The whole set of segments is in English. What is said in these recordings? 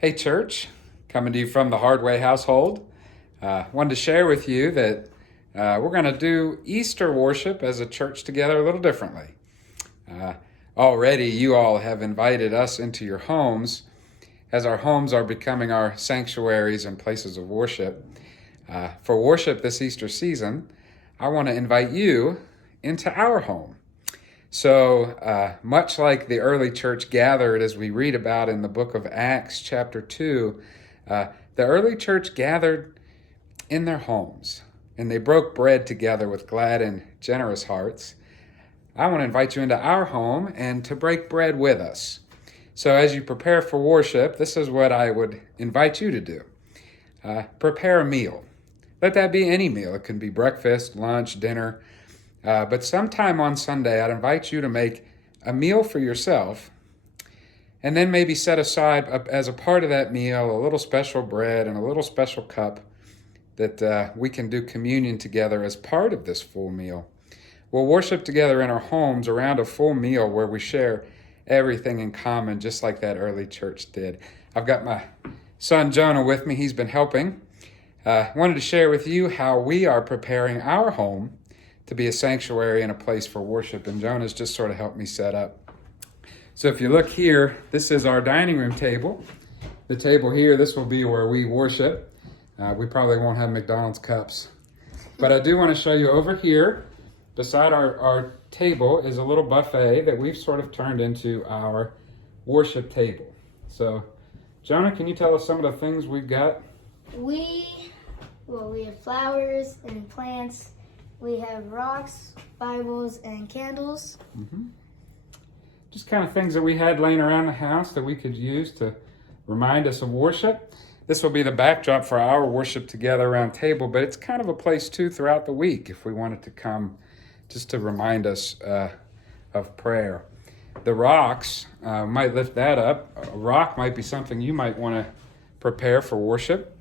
Hey church, coming to you from the Hardway household. Wanted to share with you that we're going to do Easter worship as a church together a little differently. Already you all have invited us into your homes as our homes are becoming our sanctuaries and places of worship. For worship this Easter season, I want to invite you into our home. So much like the early church gathered, as we read about in the book of Acts chapter 2, the early church gathered in their homes and they broke bread together with glad and generous hearts. I want to invite you into our home and to break bread with us. So as you prepare for worship, this is what I would invite you to do. Prepare a meal. Let that be any meal. It can be breakfast, lunch, dinner. But sometime on Sunday, I'd invite you to make a meal for yourself and then maybe set aside as a part of that meal a little special bread and a little special cup that we can do communion together as part of this full meal. We'll worship together in our homes around a full meal where we share everything in common, just like that early church did. I've got my son Jonah with me. He's been helping. Wanted to share with you how we are preparing our home to be a sanctuary and a place for worship, and Jonah's just sort of helped me set up. So if you look here, this is our dining room table. The table here, this will be where we worship. We probably won't have McDonald's cups, but I do want to show you over here, beside our table is a little buffet that we've sort of turned into our worship table. So Jonah, can you tell us some of the things we've got? We have flowers and plants. We have rocks, Bibles, and candles. Just kind of things that we had laying around the house that we could use to remind us of worship. This will be the backdrop for our worship together around table, but it's kind of a place too throughout the week if we wanted to come just to remind us of prayer. The rocks, might lift that up. A rock might be something you might want to prepare for worship.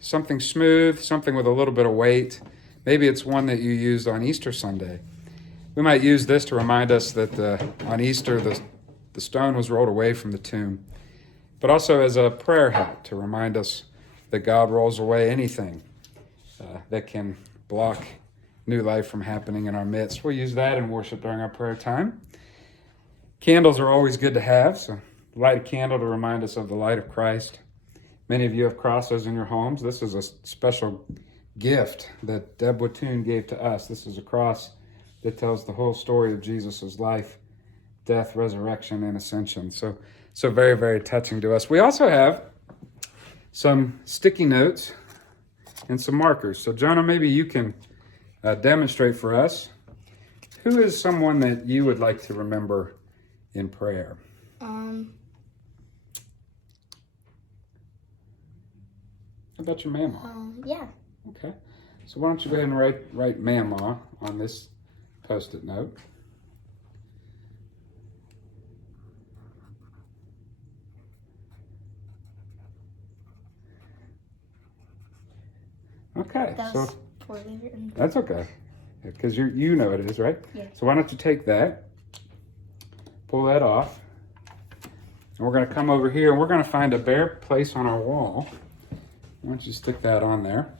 Something smooth, something with a little bit of weight. Maybe it's one that you used on Easter Sunday. We might use this to remind us that on Easter the stone was rolled away from the tomb, but also as a prayer hat to remind us that God rolls away anything that can block new life from happening in our midst. We'll use that in worship during our prayer time. Candles are always good to have, so light a candle to remind us of the light of Christ. Many of you have crosses in your homes. This is a special gift that Deb Wattoon gave to us. This is a cross that tells the whole story of Jesus' life, death, resurrection, and ascension. So very, very touching to us. We also have some sticky notes and some markers. So Jonah, maybe you can demonstrate for us, who is someone that you would like to remember in prayer? How about your mama? Yeah. Okay, so why don't you go ahead and write Mama on this Post-it note. Okay, so poorly written. That's okay, because you know what it is, right? Yeah. So why don't you take that, pull that off, and we're going to come over here and we're going to find a bare place on our wall. Why don't you stick that on there?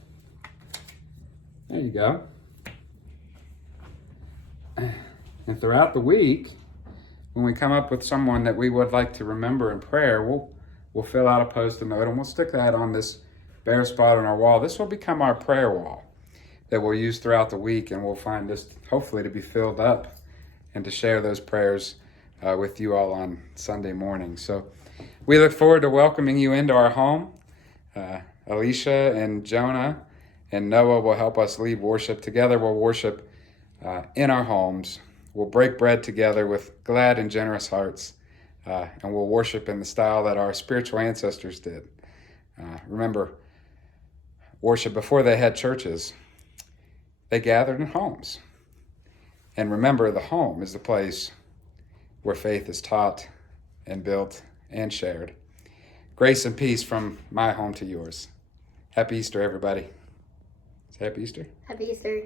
There you go. And throughout the week, when we come up with someone that we would like to remember in prayer, we'll fill out a Post-it note and we'll stick that on this bare spot on our wall. This will become our prayer wall that we'll use throughout the week, and we'll find this hopefully to be filled up and to share those prayers with you all on Sunday morning. So we look forward to welcoming you into our home. Alicia and Jonah and Noah will help us lead worship. Together we'll worship in our homes. We'll break bread together with glad and generous hearts, and we'll worship in the style that our spiritual ancestors did. Remember, worship before they had churches, they gathered in homes. And remember, the home is the place where faith is taught and built and shared. Grace and peace from my home to yours. Happy Easter, everybody. Happy Easter. Happy Easter.